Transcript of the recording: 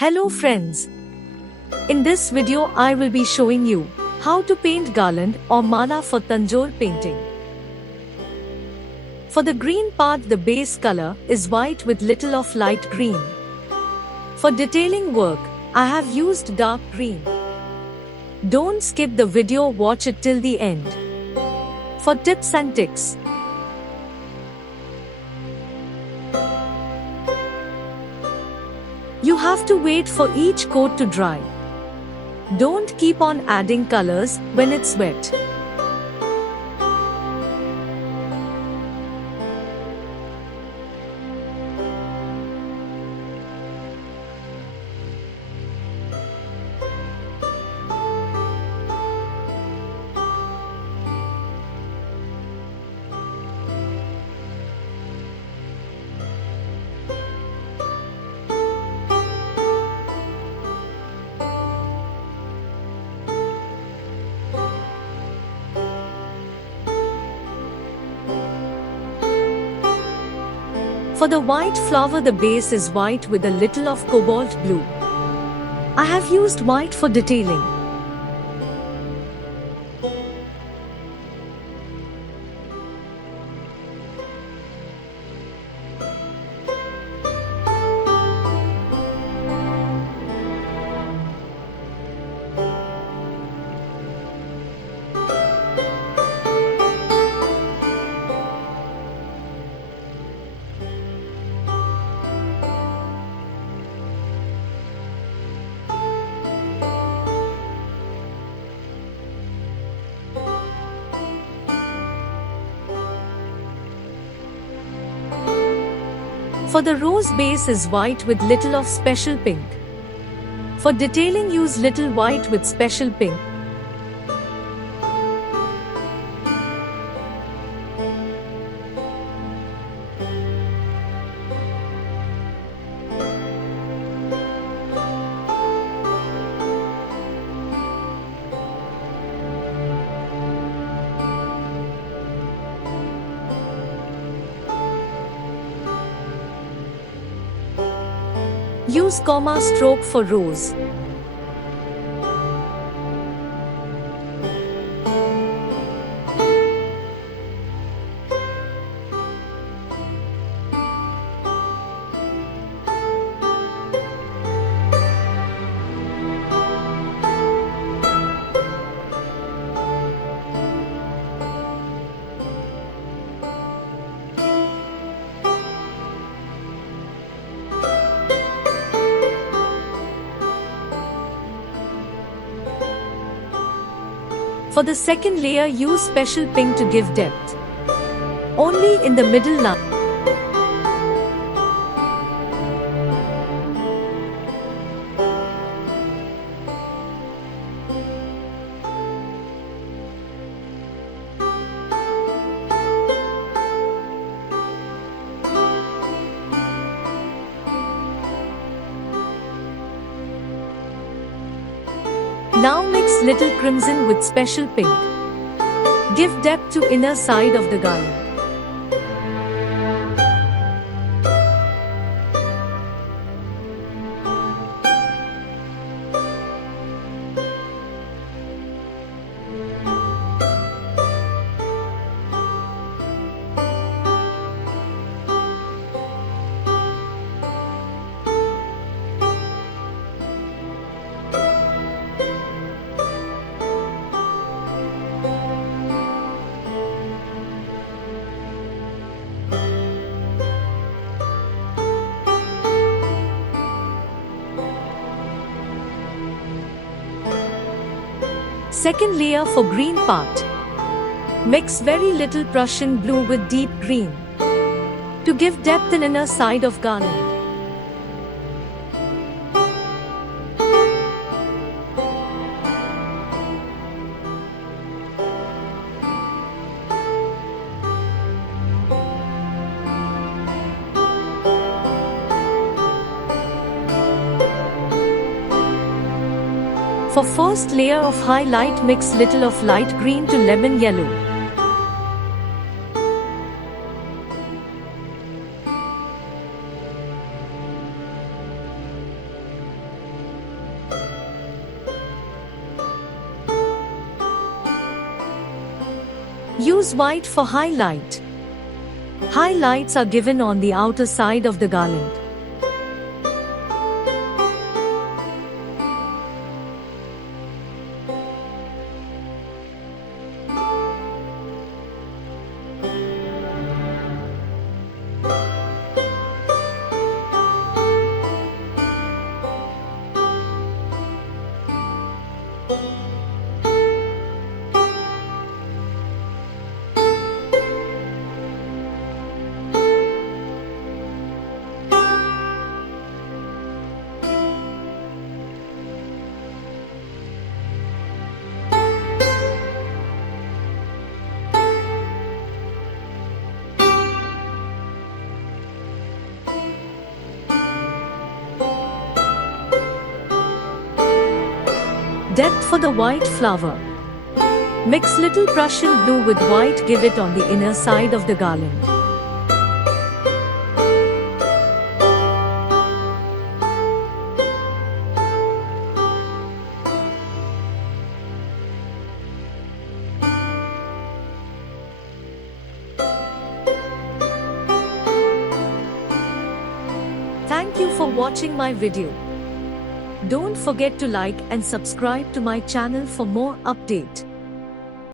Hello friends. In this video I will be showing you how to paint garland or mala for Tanjore painting. For the green part, the base color is white with little of light green. For detailing work, I have used dark green. Don't skip the video, watch it till the end. For tips and tricks, you have to wait for each coat to dry. Don't keep on adding colors when it's wet. For the white flower, the base is white with a little of cobalt blue. I have used white for detailing. For the rose, base is white with little of special pink. For detailing, use little white with special pink. Use comma stroke for rose. For the second layer, use special pink to give depth. Only in the middle line. Now mix little crimson with special pink. Give depth to inner side of the garland. Second layer for green part. Mix very little Prussian blue with deep green to give depth in inner side of garland. For first layer of highlight, mix little of light green to lemon yellow. Use white for highlight. Highlights are given on the outer side of the garland. Depth for the white flower. Mix little Prussian blue with white, give it on the inner side of the garland. Thank you for watching my video. Don't forget to like and subscribe to my channel for more update.